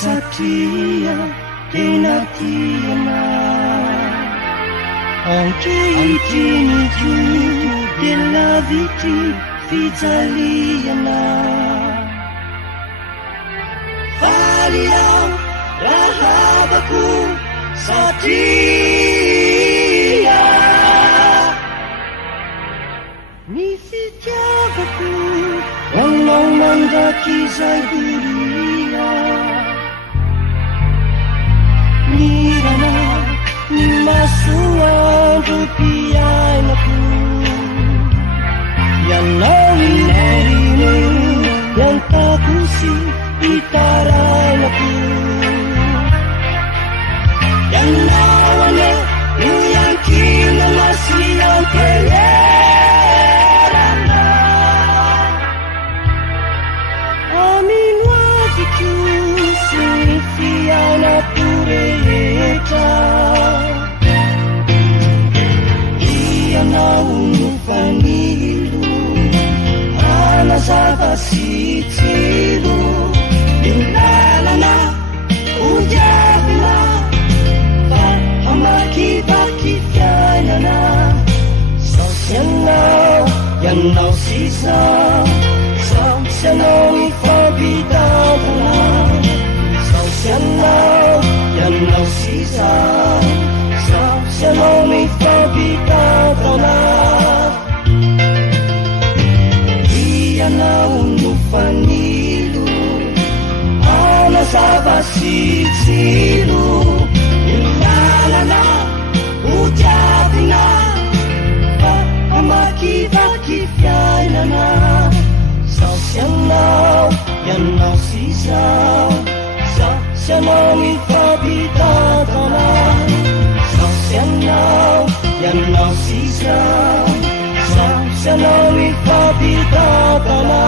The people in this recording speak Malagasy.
satria tena tiana ankehitriny jojo de lavitry fijaliana faly aho rahavako satria ny fitiavako anao mandraky izay doria mirana ny masoandro mpiainako ianao inariny iantako sy itarainako ianao ane no iankina masy ampelerana amino aviko sy ny fiainako rehetra ianao no fanilo anazava sy tsilo ny lalana odiavina fa hamakivaky fiainana sao sy anao ianao sy zaho sao sy anao mifampitantana sao sy anao ianao sy zaho sao sy anao mifampitantana ianao no fanilo anazava sy tsilo ny lalana odiavina fa hamakivaky fiainana sao sy anao ianao sy zaho sao sy anao mifampitantana sao sy anao ianao sy zaho sao sy anao mifampitantana